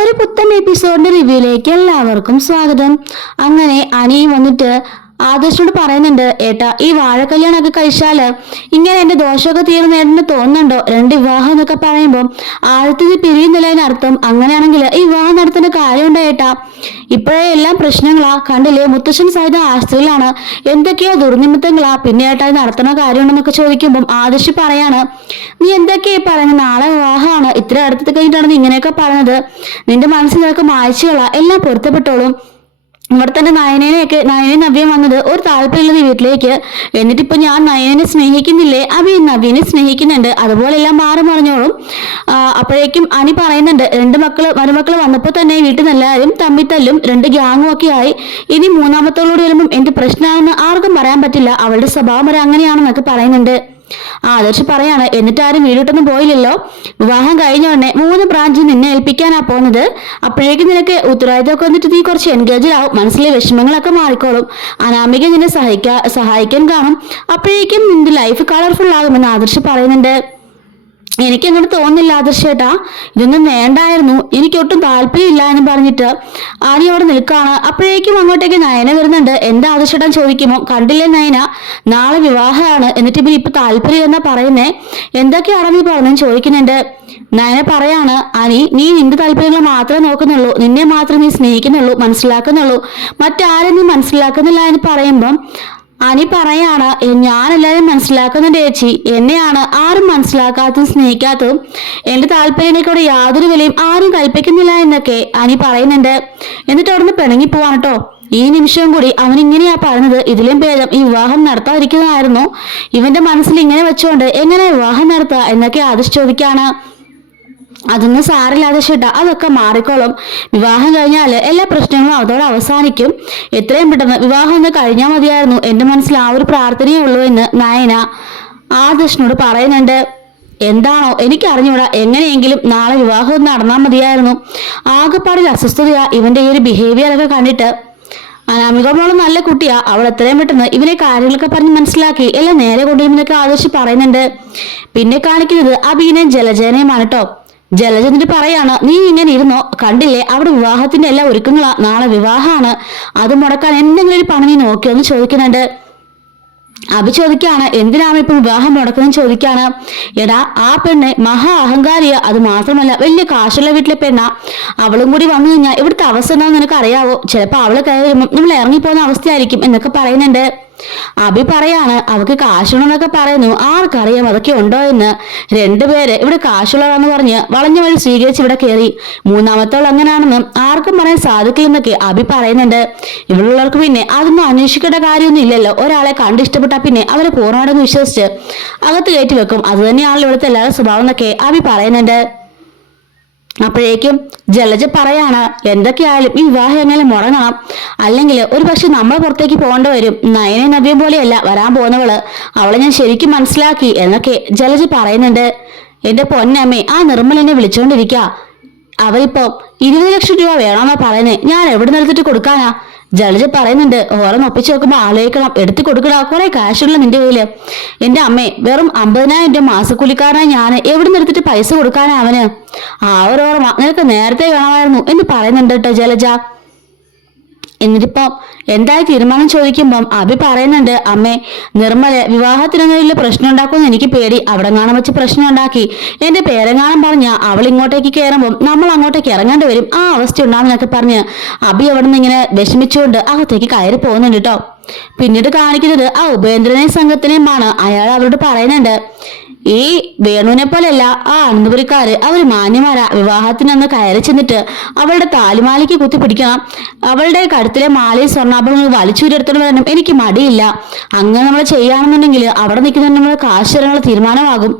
ഒരു പുത്തൻ എപ്പിസോഡിന്റെ റിവ്യൂയിലേക്ക് എല്ലാവർക്കും സ്വാഗതം. അങ്ങനെ അനിയും വന്നിട്ട് ആദർശനോട് പറയുന്നുണ്ട്, ഏട്ടാ ഈ വാഴക്കല്യാണമൊക്കെ കഴിച്ചാല് ഇങ്ങനെ എന്റെ ദോഷമൊക്കെ തീർന്നേട്ടന് തോന്നുന്നുണ്ടോ? രണ്ട് വിവാഹം എന്നൊക്കെ പറയുമ്പോൾ ആദ്യത്തേത് പിരിയുന്നില്ലതിനർത്ഥം. അങ്ങനെയാണെങ്കിൽ ഈ വിവാഹം നടത്തേണ്ട കാര്യമുണ്ടോ ഏട്ടാ? ഇപ്പോഴേ എല്ലാം പ്രശ്നങ്ങളാ, കണ്ടില്ലേ മുത്തശ്ശൻ സഹിതം ആസ്തിയിലാണ്, എന്തൊക്കെയോ ദുർനിമിത്തങ്ങളാ, പിന്നെ ഏട്ടാ നടത്തുന്ന കാര്യമുണ്ടെന്നൊക്കെ ചോദിക്കുമ്പോൾ ആദർശ് പറയാണ്, നീ എന്തൊക്കെയാ പറയുന്നത്? നാളെ വിവാഹമാണ്, ഇത്ര അടുത്ത് കഴിഞ്ഞിട്ടാണ് നീ ഇങ്ങനെയൊക്കെ പറയുന്നത്. നിന്റെ മനസ്സിൽ നിനക്ക് മായ്ച്ചുകളാ, എല്ലാം പൊരുത്തപ്പെട്ടോളും. ഇവിടെ തന്നെ നയനെ നവ്യം വന്നത് ഒരു താല്പര്യമുള്ളത് വീട്ടിലേക്ക്. എന്നിട്ടിപ്പോ ഞാൻ നയനെ സ്നേഹിക്കുന്നില്ലേ, അഭി നവ്യനെ സ്നേഹിക്കുന്നുണ്ട്, അതുപോലെ എല്ലാം മാറി മറിഞ്ഞോളും. അപ്പോഴേക്കും അനി പറയുന്നുണ്ട്, മരുമക്കള് വന്നപ്പോ തന്നെ വീട്ടിൽ നിന്ന് എല്ലാവരും തമ്മിത്തല്ലും രണ്ട് ഗ്യാങ്ങും ഒക്കെ ആയി. ഇനി മൂന്നാമത്തോളോട് വരുമ്പം എന്ത് പ്രശ്നമാണെന്ന് ആർക്കും പറയാൻ പറ്റില്ല, അവളുടെ സ്വഭാവം വരെ അങ്ങനെയാണെന്നൊക്കെ പറയുന്നുണ്ട്. ആദർശ് പറയാണ്, എന്നിട്ട് ആരും വീടിട്ടൊന്നും പോയില്ലല്ലോ, വിവാഹം കഴിഞ്ഞ ഉടനെ 3 ബ്രാഞ്ച് നിന്നെ ഏൽപ്പിക്കാനാ പോകുന്നത്. അപ്പോഴേക്കും നിനക്ക് ഉത്തരവാദിത്തമൊക്കെ വന്നിട്ട് നീ കുറച്ച് എൻഗേജ് ആവും, മനസ്സിലെ വിഷമങ്ങളൊക്കെ മാറിക്കോളും, അനാമിക നിന്നെ സഹായിക്കാൻ കാണും, അപ്പോഴേക്കും നിന്റെ ലൈഫ് കളർഫുൾ ആകുമെന്ന് ആദർശ് പറയുന്നുണ്ട്. എനിക്കങ്ങനെ തോന്നുന്നില്ല ആദർശേട്ടാ, ഇതൊന്നും വേണ്ടായിരുന്നു, എനിക്കൊട്ടും താല്പര്യമില്ല എന്ന് പറഞ്ഞിട്ട് ആനി അവിടെ നിൽക്കാണ്. അപ്പോഴേക്കും അങ്ങോട്ടേക്ക് നയന വരുന്നുണ്ട്. എന്താ ആദർശേട്ടൻ ചോദിക്കുമോ, കണ്ടില്ലേ നയന, നാളെ വിവാഹമാണ്, എന്നിട്ട് ഇവർ ഇപ്പൊ താല്പര്യം എന്നാ പറയുന്നേ, എന്തൊക്കെയാണെന്ന് നീ പറഞ്ഞെന്ന് ചോദിക്കുന്നുണ്ട്. നയന പറയാണ്, അനി നീ നിന്റെ താല്പര്യങ്ങൾ മാത്രമേ നോക്കുന്നുള്ളൂ, നിന്നെ മാത്രമേ നീ സ്നേഹിക്കുന്നുള്ളൂ, മനസ്സിലാക്കുന്നുള്ളൂ, മറ്റാരും നീ മനസ്സിലാക്കുന്നില്ല എന്ന് പറയുമ്പം അനി പറയാണ്, ഞാനെല്ലാവരും മനസ്സിലാക്കുന്നുണ്ട് ചേച്ചി, എന്നെയാണ് ആരും മനസ്സിലാക്കാത്തതും സ്നേഹിക്കാത്തതും, എന്റെ താല്പര്യങ്ങൾക്കൂടെ യാതൊരു വിലയും ആരും കൽപ്പിക്കുന്നില്ല എന്നൊക്കെ അനി പറയുന്നുണ്ട്. എന്നിട്ട് അവിടുന്ന് പിണങ്ങി പോവാണ് കേട്ടോ. ഈ നിമിഷവും കൂടി അവൻ ഇങ്ങനെയാ പറഞ്ഞത്, ഇതിലും ഭേദം ഈ വിവാഹം നടത്താതിരിക്കുന്നതായിരുന്നു. ഇവന്റെ മനസ്സിൽ ഇങ്ങനെ വെച്ചുകൊണ്ട് എങ്ങനെ വിവാഹം നടത്തുക എന്നൊക്കെ ആദർശ് ചോദിക്കാണ്. അതൊന്നും സാരില്ലാതെ ചേട്ടാ, അതൊക്കെ മാറിക്കോളും, വിവാഹം കഴിഞ്ഞാൽ എല്ലാ പ്രശ്നങ്ങളും അതോടെ അവസാനിക്കും, എത്രയും പെട്ടെന്ന് വിവാഹം ഒന്ന് കഴിഞ്ഞാൽ മതിയായിരുന്നു, എന്റെ മനസ്സിൽ ആ ഒരു പ്രാർത്ഥനയേ ഉള്ളൂ എന്ന് നയന ആദർശിനോട് പറയുന്നുണ്ട്. എന്താണോ എനിക്ക് അറിഞ്ഞൂടാ, എങ്ങനെയെങ്കിലും നാളെ വിവാഹം ഒന്ന് നടന്നാൽ മതിയായിരുന്നു. ആകെപ്പാടിൽ അസ്വസ്ഥതയാ ഇവന്റെ ഈ ഒരു ബിഹേവിയർ ഒക്കെ കണ്ടിട്ട്. അനാമിക മോള് നല്ല കുട്ടിയാ, അവൾ എത്രയും പെട്ടെന്ന് ഇവനെ കാര്യങ്ങളൊക്കെ പറഞ്ഞ് മനസ്സിലാക്കി എല്ലാം നേരെ കൊണ്ടുവരുമെന്നൊക്കെ ആദർശ് പറയുന്നുണ്ട്. പിന്നെ കാണിക്കുന്നത് അബീനയും ജലജേനയുമാണ് കേട്ടോ. ജലജ എന്നിട്ട് പറയാണ്, നീ ഇങ്ങനെ ഇരുന്നോ, കണ്ടില്ലേ അവിടെ വിവാഹത്തിന്റെ എല്ലാ ഒരുക്കങ്ങളാ, നാളെ വിവാഹമാണ്, അത് മുടക്കാൻ എന്തെങ്കിലും ഒരു പണം നീ നോക്കിയോ എന്ന് ചോദിക്കുന്നുണ്ട്. അഭി ചോദിക്കാണ്, എന്തിനാണ് ഇപ്പൊ വിവാഹം മുടക്കുന്നത് ചോദിക്കാണ്. എടാ ആ പെണ്ണ് മഹാ അഹങ്കാരിയ, അത് മാത്രമല്ല വലിയ കാശുള്ള വീട്ടിലെ പെണ്ണാ, അവളും കൂടി വന്നു കഴിഞ്ഞാൽ ഇവിടുത്തെ അവസ്ഥ എന്താണെന്ന് നിനക്ക് അറിയാവോ, ചിലപ്പോ അവള് കയറി വരുമ്പോൾ നമ്മൾ ഇറങ്ങിപ്പോകുന്ന അവസ്ഥയായിരിക്കും എന്നൊക്കെ പറയുന്നുണ്ട്. അഭി പറയാണ്, അവക്ക് കാശുണ്ടെന്നൊക്കെ പറയുന്നു, ആർക്കറിയാം അതൊക്കെ ഉണ്ടോ എന്ന്. രണ്ടുപേര് ഇവിടെ കാശുള്ളതാന്ന് പറഞ്ഞ് വളഞ്ഞ വഴി സ്വീകരിച്ച് ഇവിടെ കയറി, മൂന്നാമത്തോൾ അങ്ങനെയാണെന്ന് ആർക്കും പറയാൻ സാധിക്കില്ലെന്നൊക്കെ അഭി പറയുന്നുണ്ട്. ഇവിടെയുള്ളവർക്ക് പിന്നെ അതൊന്നും അന്വേഷിക്കേണ്ട കാര്യമൊന്നും ഇല്ലല്ലോ, ഒരാളെ കണ്ടിഷ്ടപ്പെട്ടാ പിന്നെ അവരെ പൂർണ്ണമായിട്ടൊന്ന് വിശ്വസിച്ച് അകത്ത് കയറ്റി വെക്കും, അത് തന്നെയാണല്ലോ ഇവിടുത്തെ എല്ലാവരുടെ സ്വഭാവം എന്നൊക്കെ അഭി പറയുന്നുണ്ട്. അപ്പോഴേക്കും ജലജ പറയാണ്, എന്തൊക്കെയായാലും ഈ വിവാഹം എങ്ങനെ മുടങ്ങണം, അല്ലെങ്കിൽ ഒരു പക്ഷെ നമ്മൾ പുറത്തേക്ക് പോകേണ്ടി വരും, നയനെ നവ്യം പോലെയല്ല വരാൻ പോകുന്നവള്, അവളെ ഞാൻ ശരിക്കും മനസ്സിലാക്കി എന്നൊക്കെ ജലജ പറയുന്നുണ്ട്. എന്റെ പൊന്നമ്മേ, ആ നിർമ്മൽ എന്നെ വിളിച്ചോണ്ടിരിക്ക, അവരിപ്പോ 20 ലക്ഷം രൂപ വേണമെന്നാ പറയുന്നേ, ഞാൻ എവിടെ നിന്നെടുത്തിട്ട് കൊടുക്കാനാ? ജലജ പറയുന്നുണ്ട്. ഓരോന്ന് ഒപ്പിച്ച് നോക്കുമ്പോ ആലോചിക്കണം, എടുത്തു കൊടുക്കണ കുറെ കാശുള്ള നിന്റെ കയ്യില്. എന്റെ അമ്മേ, വെറും 50,000 രൂപ മാസക്കൂലിക്കാരനായി ഞാൻ എവിടെ നിന്നെടുത്തിട്ട് പൈസ കൊടുക്കാനാ അവന്? ആ ഒരു ഓർമ്മ നിനക്ക് നേരത്തെ വേണമായിരുന്നു എന്ന് പറയുന്നുണ്ട് കേട്ടോ ജലജ. എന്നിട്ടിപ്പോ എന്തായി തീരുമാനം ചോദിക്കുമ്പം അഭി പറയുന്നുണ്ട്, അമ്മേ നിർമ്മല് വിവാഹത്തിനൊന്നും പ്രശ്നം ഉണ്ടാക്കുമെന്ന് എനിക്ക് പേടി, അവിടെ കാണാൻ വെച്ച് പ്രശ്നം ഉണ്ടാക്കി എന്റെ പേരെങ്ങാനും പറഞ്ഞ അവൾ ഇങ്ങോട്ടേക്ക് കയറുമ്പോൾ നമ്മൾ അങ്ങോട്ടേക്ക് ഇറങ്ങേണ്ടി വരും, ആ അവസ്ഥ ഉണ്ടാവുന്നൊക്കെ പറഞ്ഞ് അഭി അവിടെ നിന്ന് ഇങ്ങനെ വിഷമിച്ചുകൊണ്ട് അകത്തേക്ക് കയറി പോകുന്നുണ്ട് കേട്ടോ. പിന്നീട് കാണിക്കുന്നത് ആ ഉപേന്ദ്രനെയും സംഘത്തിനെയുമാണ്. അയാൾ അവരോട് പറയുന്നുണ്ട്, ഈ വേണുവിനെ പോലെയല്ല ആ അനന്തപുരിക്കാര്, അവര് മാന്യമാരാ, വിവാഹത്തിനൊന്ന് കയറി ചെന്നിട്ട് അവളുടെ താലിമാലയ്ക്ക് കുത്തിപ്പിടിക്കണം, അവളുടെ കഴുത്തിലെ മാലയും സ്വർണ്ണാഭരണങ്ങൾ വലിച്ചൂരെടുത്തോണ്ട് വരണം എനിക്ക് മടിയില്ല, അങ്ങനെ നമ്മൾ ചെയ്യാണെന്നുണ്ടെങ്കിൽ അവിടെ നിൽക്കുന്ന നമ്മൾ കാശുരങ്ങൾ തീരുമാനമാകും,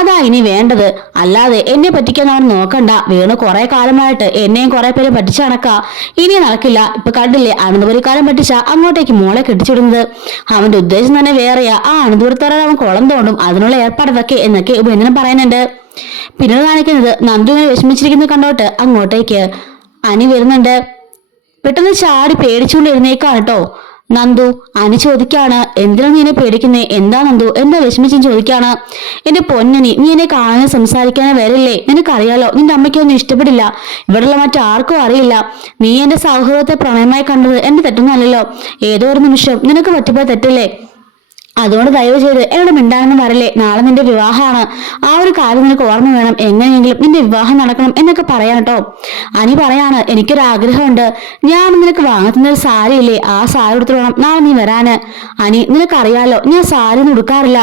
അതാ ഇനി വേണ്ടത്, അല്ലാതെ എന്നെ പറ്റിക്കാൻ അവൻ നോക്കണ്ട, വേണു കുറെ കാലമായിട്ട് എന്നെയും കുറെ പേര് പറ്റിച്ച് നടക്കാ, ഇനി നടക്കില്ല, ഇപ്പൊ കണ്ടില്ലേ അനന്തപുരിക്കാരൻ പറ്റിച്ച അങ്ങോട്ടേക്ക് മോളെ കെട്ടിച്ചിടുന്നത്, അവന്റെ ഉദ്ദേശം തന്നെ വേറെയാ, ആ അനന്തപുരത്തോടെ അവൻ കുളം തോണ്ടും, അതിനുള്ള ഏർപ്പാടൊക്കെ എന്നൊക്കെ ഉപേന്ദ്രൻ പറയുന്നുണ്ട്. പിന്നീട് കാണിക്കുന്നത് നന്ദുവിനെ വിഷമിച്ചിരിക്കുന്നത് കണ്ടോട്ട് അങ്ങോട്ടേക്ക് അനി വരുന്നുണ്ട്. പെട്ടെന്ന് ചാടി പേടിച്ചുകൊണ്ട് എഴുന്നേക്കാണ് കേട്ടോ. നന്ദു അനി ചോദിക്കാണ്, എന്തിനാ നീ എന്നെ പേടിക്കുന്നേ? എന്താ നന്ദു, എന്താ വിഷമിച്ചും ചോദിക്കാണ്. എന്റെ പൊന്നനി, നീ എന്നെ കാണാനും സംസാരിക്കാനോ വരില്ലേ? നിനക്കറിയാലോ നിന്റെ അമ്മയ്ക്കൊന്നും ഇഷ്ടപ്പെടില്ല, ഇവിടെയുള്ള മറ്റാർക്കും അറിയില്ല. നീ എന്റെ സൗഹൃദത്തെ പ്രണയമായി കണ്ടത് എന്റെ തെറ്റൊന്നുമല്ലല്ലോ. ഏതോ ഒരു നിമിഷം നിനക്ക് പറ്റിപ്പോയ തെറ്റല്ലേ? അതുകൊണ്ട് ദയവ് ചെയ്ത് എന്നോട് മിണ്ടാനൊന്നും വരല്ലേ. നാളെ നിന്റെ വിവാഹമാണ്, ആ ഒരു കാര്യം നിനക്ക് ഓർമ്മ വേണം. എങ്ങനെയെങ്കിലും നിന്റെ വിവാഹം നടക്കണം എന്നൊക്കെ പറയാം കേട്ടോ. അനി പറയാണ്, എനിക്കൊരാഗ്രഹമുണ്ട്. ഞാൻ നിനക്ക് വാങ്ങുന്ന ഒരു സാരി ഇല്ലേ, ആ സാരി എടുത്തിട്ട് വേണം നാളെ നീ വരാന്. അനി, നിനക്കറിയാലോ ഞാൻ സാരി ഒന്നും ഉടുക്കാറില്ല.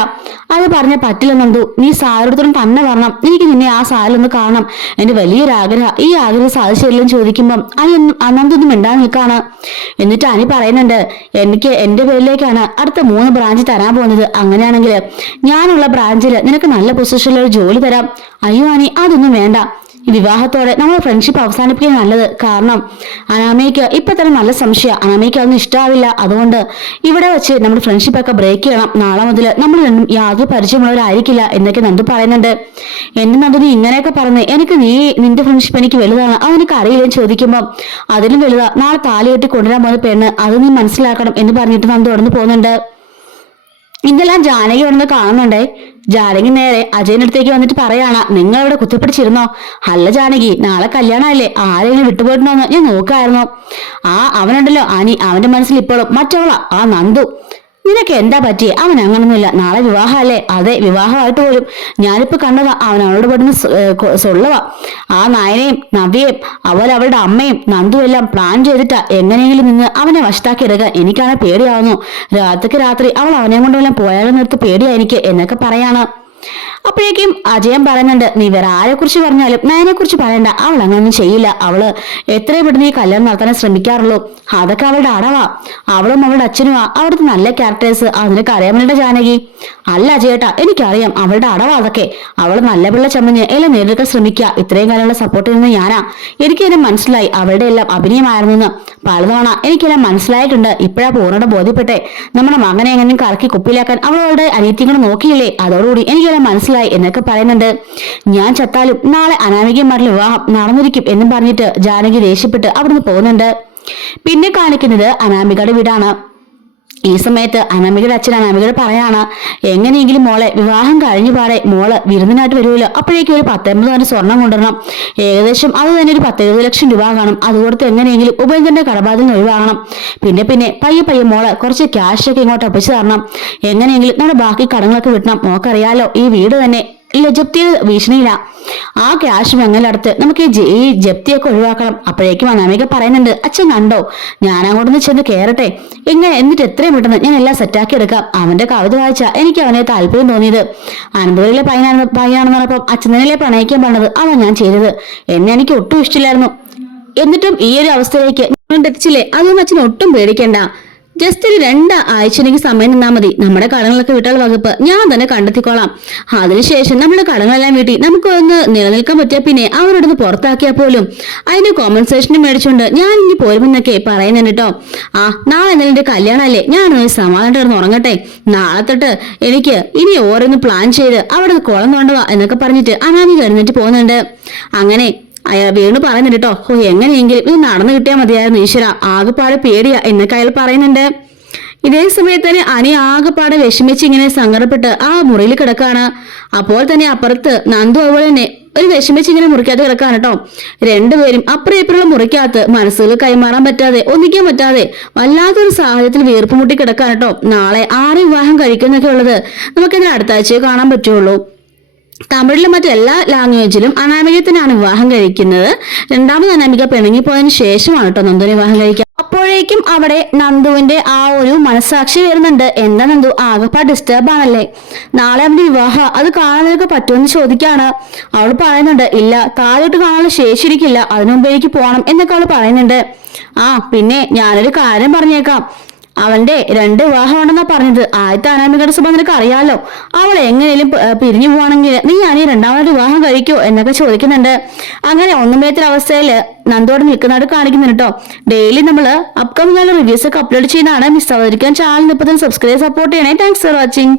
അത് പറഞ്ഞ പറ്റില്ല നന്ദു, നീ സാരി എടുത്തോളം തന്നെ വരണം. എനിക്ക് നിന്നെ ആ സാരി ഒന്ന് കാണണം, എന്റെ വലിയൊരു ആഗ്രഹം. ഈ ആഗ്രഹം സാധിച്ചില്ലെന്ന് ചോദിക്കുമ്പം നന്ദൊന്നും മിണ്ടാൻ നിൽക്കാണ്. എന്നിട്ട് അനി പറയുന്നുണ്ട്, എനിക്ക് എന്റെ പേരിലേക്കാണ് അടുത്ത 3 ബ്രാഞ്ച് തരാൻ പോകുന്നത്. അങ്ങനെയാണെങ്കിൽ ഞാനുള്ള ബ്രാഞ്ചിൽ നിനക്ക് നല്ല പൊസിഷനിൽ ഒരു ജോലി തരാം. അയ്യോ അനി, അതൊന്നും വേണ്ട. ഈ വിവാഹത്തോടെ നമ്മൾ ഫ്രണ്ട്ഷിപ്പ് അവസാനിപ്പിക്കാൻ നല്ലത്. കാരണം അനാമയ്ക്ക് ഇപ്പൊ തന്നെ നല്ല സംശയം, അനാമയ്ക്ക് അതൊന്നും ഇഷ്ടാവില്ല. അതുകൊണ്ട് ഇവിടെ വെച്ച് നമ്മുടെ ഫ്രണ്ട്ഷിപ്പ് ഒക്കെ ബ്രേക്ക് ചെയ്യണം. നാളെ മുതൽ നമ്മൾ രണ്ടും യാതൊരു പരിചയമുള്ളവരായിരിക്കില്ല എന്നൊക്കെ നന്ദു പറയുന്നുണ്ട്. എന്റെ നന്ദു, നീ ഇങ്ങനെയൊക്കെ പറഞ്ഞു, എനിക്ക് നിന്റെ ഫ്രണ്ട്ഷിപ്പ് എനിക്ക് വലുതാണ്, അതെനിക്ക് അറിയില്ലെന്ന് ചോദിക്കുമ്പോൾ അതിലും വലുതാ നാളെ താലി കെട്ടി കൊണ്ടുവരാൻ പോകുന്ന പെണ്ണ്, അത് നീ മനസ്സിലാക്കണം എന്ന് പറഞ്ഞിട്ട് നന്ദു ഉടന്ന് പോകുന്നുണ്ട്. ഇതെല്ലാം ജാനകി ഉടന്ന് കാണുന്നുണ്ടേ. ജാനകി നേരെ അജയന്റെ അടുത്തേക്ക് വന്നിട്ട് പറയാണ്, നിങ്ങൾ ഇവിടെ കുത്തിപ്പിടിച്ചിരുന്നോ? അല്ല ജാനകി, നാളെ കല്യാണമല്ലേ, ആരെങ്കിലും വിട്ടുപോയിട്ടുണ്ടോന്ന് ഞാൻ നോക്കായിരുന്നു. അവനുണ്ടല്ലോ അനി, അവന്റെ മനസ്സിൽ ഇപ്പോഴും മറ്റവളാ, ആ നന്ദു. നിനക്ക് എന്താ പറ്റിയേ? അവൻ അങ്ങനൊന്നുമില്ല, നാളെ വിവാഹമല്ലേ. അതെ, വിവാഹമായിട്ട് പോലും ഞാനിപ്പോ കണ്ടതാ അവൻ അവളോട് പെടുന്ന സൊള്ളവാ. ആ നായനെയും നവ്യയും അവളുടെ അമ്മയും നന്ദു എല്ലാം പ്ലാൻ ചെയ്തിട്ടാ എങ്ങനെയെങ്കിലും നിന്ന് അവനെ വശത്താക്കി എടുക്കാൻ. എനിക്കാണ് പേടിയാവുന്നു. രാത്രിക്ക് രാത്രി അവൾ അവനെ കൊണ്ടുവല്ലാം പോയാലും നിർത്തി പേടിയാ എനിക്ക് എന്നൊക്കെ പറയാണ്. അപ്പോഴേക്കും അജയൻ പറയുന്നുണ്ട്, നീ വേറെ ആരെ കുറിച്ച് പറഞ്ഞാലും നയനെ കുറിച്ച് പറയണ്ട, അവൾ അങ്ങനൊന്നും ചെയ്യില്ല. അവള് എത്രയും പെട്ടെന്ന് ഈ കല്യാണം നടത്താനേ ശ്രമിക്കാറുള്ളൂ. അതൊക്കെ അവളുടെ അടവാ. അവളും അവളുടെ അച്ഛനുമാ അവിടുത്തെ നല്ല ക്യാരക്ടേഴ്സ്. അതിനൊക്കെ അറിയാമല്ലുടെ ജാനകി. അല്ല അജയേട്ടാ, എനിക്കറിയാം അവളുടെ അടവാ അതൊക്കെ. അവള് നല്ല പിള്ള ചമ്മഞ്ഞ് എല്ലാം നേരിടക്കാൻ ശ്രമിക്കുക. ഇത്രയും കാലമുള്ള സപ്പോർട്ട് ചെയ്യുന്നത് ഞാനാ. എനിക്കെല്ലാം മനസ്സിലായി അവളുടെ എല്ലാം അഭിനയമായിരുന്നു എന്ന്. പലതവണ എനിക്കെല്ലാം മനസ്സിലായിട്ടുണ്ട്. ഇപ്പോഴാ പൂർണ്ണത ബോധ്യപ്പെട്ടെ. നമ്മുടെ മകനെ എങ്ങനെയും കറക്കി കുപ്പിയിലാക്കാൻ അവളുടെ അനിയത്തിയും നോക്കിയില്ലേ, അതോടുകൂടി എനിക്കെല്ലാം മനസ്സിലായി എന്നൊക്കെ പറയുന്നുണ്ട്. ഞാൻ ചത്താലും നാളെ അനാമികമാരുടെ വിവാഹം നടന്നിരിക്കും എന്നും പറഞ്ഞിട്ട് ജാനകി ദേഷ്യപ്പെട്ട് അവിടുന്ന് പോകുന്നുണ്ട്. പിന്നെ കാണിക്കുന്നത് അനാമികയുടെ വീടാണ്. ഈ സമയത്ത് അനാമികയുടെ അച്ഛൻ അനാമികയോട് പറയാണ്, എങ്ങനെയെങ്കിലും മോളെ വിവാഹം കഴിഞ്ഞു പാടെ മോള് വിരുന്നിനായിട്ട് വരുമല്ലോ, അപ്പോഴേക്കും ഒരു 19 സ്വർണം കൊണ്ടുവരണം. ഏകദേശം അത് തന്നെ ഒരു 10-20 ലക്ഷം രൂപ കാണും. അതുകൊടുത്ത് എങ്ങനെയെങ്കിലും ഉപേന്ദ്രന്റെ കടബാധ്യത ഒഴിവാകണം. പിന്നെ പയ്യെ മോള് കുറച്ച് ക്യാഷ് ഒക്കെ ഇങ്ങോട്ട് ഒപ്പിച്ചു തരണം. എങ്ങനെയെങ്കിലും നമ്മുടെ ബാക്കി കടങ്ങളൊക്കെ വിട്ടണം. മോക്കറിയാലോ ഈ വീട് തന്നെ ജപ്തി ഭീഷണിയില്ല. ആ ക്യാഷ് വെങ്ങലടുത്ത് നമുക്ക് ഈ ജപ്തിയൊക്കെ ഒഴിവാക്കണം. അപ്പോഴേക്കും അനാമിക പറയുന്നുണ്ട്, അച്ഛൻ കണ്ടോ, ഞാൻ അങ്ങോട്ടൊന്ന് ചെന്ന് കയറട്ടെ, എന്നിട്ട് എത്രയും പെട്ടെന്ന് ഞാൻ എല്ലാം സെറ്റാക്കി എടുക്കാം. അവന്റെ കവിത വായിച്ചാ എനിക്ക് അവനെ താല്പര്യം തോന്നിയത്. അനന്തപുരിയിലെ പയ്യനാണെന്ന് പറഞ്ഞപ്പം അച്ഛൻ തന്നെയല്ലേ പ്രണയിക്കാൻ പറഞ്ഞത്, അവൻ ഞാൻ ചെയ്തത്. എന്നെ എനിക്ക് ഒട്ടും ഇഷ്ടമില്ലായിരുന്നു. എന്നിട്ടും ഈ ഒരു അവസ്ഥയിലേക്ക് ഞാൻ എത്തിച്ചില്ലേ, അതൊന്നും അച്ഛൻ ഒട്ടും പേടിക്കണ്ട. ജസ്റ്റ് ഒരു 2 ആഴ്ച എനിക്ക് സമയം നിന്നാൽ മതി. നമ്മുടെ കടങ്ങളൊക്കെ വിട്ടുള്ള വകുപ്പ് ഞാൻ തന്നെ കണ്ടെത്തിക്കോളാം. അതിനുശേഷം നമ്മുടെ കടങ്ങളെല്ലാം വീട്ടി നമുക്കൊന്ന് നിലനിൽക്കാൻ പറ്റിയ പിന്നെ അവരോടൊന്ന് പുറത്താക്കിയാൽ പോലും അതിന്റെ കോമ്പൻസേഷനും മേടിച്ചുകൊണ്ട് ഞാൻ ഇനി പോരുമെന്നൊക്കെ പറയുന്നുണ്ട് കേട്ടോ. നാളെ എന്നാലും എന്റെ കല്യാണമല്ലേ, ഞാനൊന്ന് സമാധാനം ഉറങ്ങട്ടെ. നാളെ തൊട്ട് എനിക്ക് ഇനി ഓരോന്ന് പ്ലാൻ ചെയ്ത് അവിടെ കുളം കൊണ്ടുപോവാ എന്നൊക്കെ പറഞ്ഞിട്ട് അനാമിക എഴുന്നേറ്റ് പോകുന്നുണ്ട്. അങ്ങനെ വീണ് പറയുന്നുണ്ട് കേട്ടോ, എങ്ങനെയെങ്കിലും ഇത് നടന്നു കിട്ടിയാൽ മതിയായിരുന്നു ഈശ്വര, ആകെപ്പാടെ പേടിയാ എന്നൊക്കെ അയാൾ പറയുന്നുണ്ട്. ഇതേ സമയത്ത് തന്നെ അനി ആകെപ്പാടെ വിഷമിച്ച് ഇങ്ങനെ സങ്കടപ്പെട്ട് ആ മുറിയിൽ കിടക്കാണ്. അപ്പോൾ തന്നെ അപ്പുറത്ത് നന്ദു അതുപോലെ തന്നെ ഒരു വിഷമിച്ച് ഇങ്ങനെ മുറിക്കാതെ കിടക്കാണ് കേട്ടോ. രണ്ടുപേരും അപ്പുറം ഇപ്പുറമുള്ള മുറിക്കകത്ത് മനസ്സുകൾ കൈമാറാൻ പറ്റാതെ ഒന്നിക്കാൻ പറ്റാതെ വല്ലാത്തൊരു സാഹചര്യത്തിൽ വീർപ്പുമുട്ടി കിടക്കാണ് കേട്ടോ. നാളെ ആര് വിവാഹം കഴിക്കുന്നൊക്കെ ഉള്ളത് നമുക്കിതിന് അടുത്ത ആഴ്ചയെ കാണാൻ പറ്റുള്ളൂ. തമിഴിലെ മറ്റെല്ലാ ലാംഗ്വേജിലും അനാമികത്തിനാണ് വിവാഹം കഴിക്കുന്നത്. രണ്ടാമത് അനാമിക പിണങ്ങിപ്പോയതിനു ശേഷമാണ് കേട്ടോ നന്ദുവിനെ വിവാഹം കഴിക്കുക. അപ്പോഴേക്കും അവിടെ നന്ദുവിന്റെ ആ ഒരു മനസ്സാക്ഷി വരുന്നുണ്ട്. എന്താ നന്ദു, ആകെപ്പാ ഡിസ്റ്റർബ് ആണല്ലേ, നാളെ അവന്റെ വിവാഹം അത് കാണാനൊക്കെ പറ്റുമെന്ന് ചോദിക്കാണ്. അവൾ പറയുന്നുണ്ട്, ഇല്ല താഴോട്ട് കാണാനുള്ള ശേഷി ഇരിക്കില്ല, അതിനു മുമ്പ് എനിക്ക് പോകണം എന്നൊക്കെ അവൾ പറയുന്നുണ്ട്. പിന്നെ ഞാനൊരു കാര്യം പറഞ്ഞേക്കാം, അവന്റെ 2 വിവാഹമാണെന്നാ പറഞ്ഞത്. ആദ്യത്തെ അനാമികയുടെ സ്വഭാവം നിനക്ക് അറിയാലോ, അവൾ എങ്ങനെയും പിരിഞ്ഞു പോവാണെങ്കിൽ നീ ഞാനീ 2ാമത് വിവാഹം കഴിക്കോ എന്നൊക്കെ ചോദിക്കുന്നുണ്ട്. അങ്ങനെ ഒന്നും മേത്ര അവസ്ഥയിൽ നന്ദോടെ നിൽക്കുന്നതായിട്ട് കാണിക്കുന്നുണ്ട് കേട്ടോ. ഡെയിലി നമ്മള് അപ്കമിംഗ് റിവ്യൂസ് ഒക്കെ അപ്ലോഡ് ചെയ്യുന്നതാണ്. മിസ് ആവാതിരിക്കാൻ ചാനൽ ഇപ്പോൾ സബ്സ്ക്രൈബ് സപ്പോർട്ട് ചെയ്യണേ. Thanks for watching.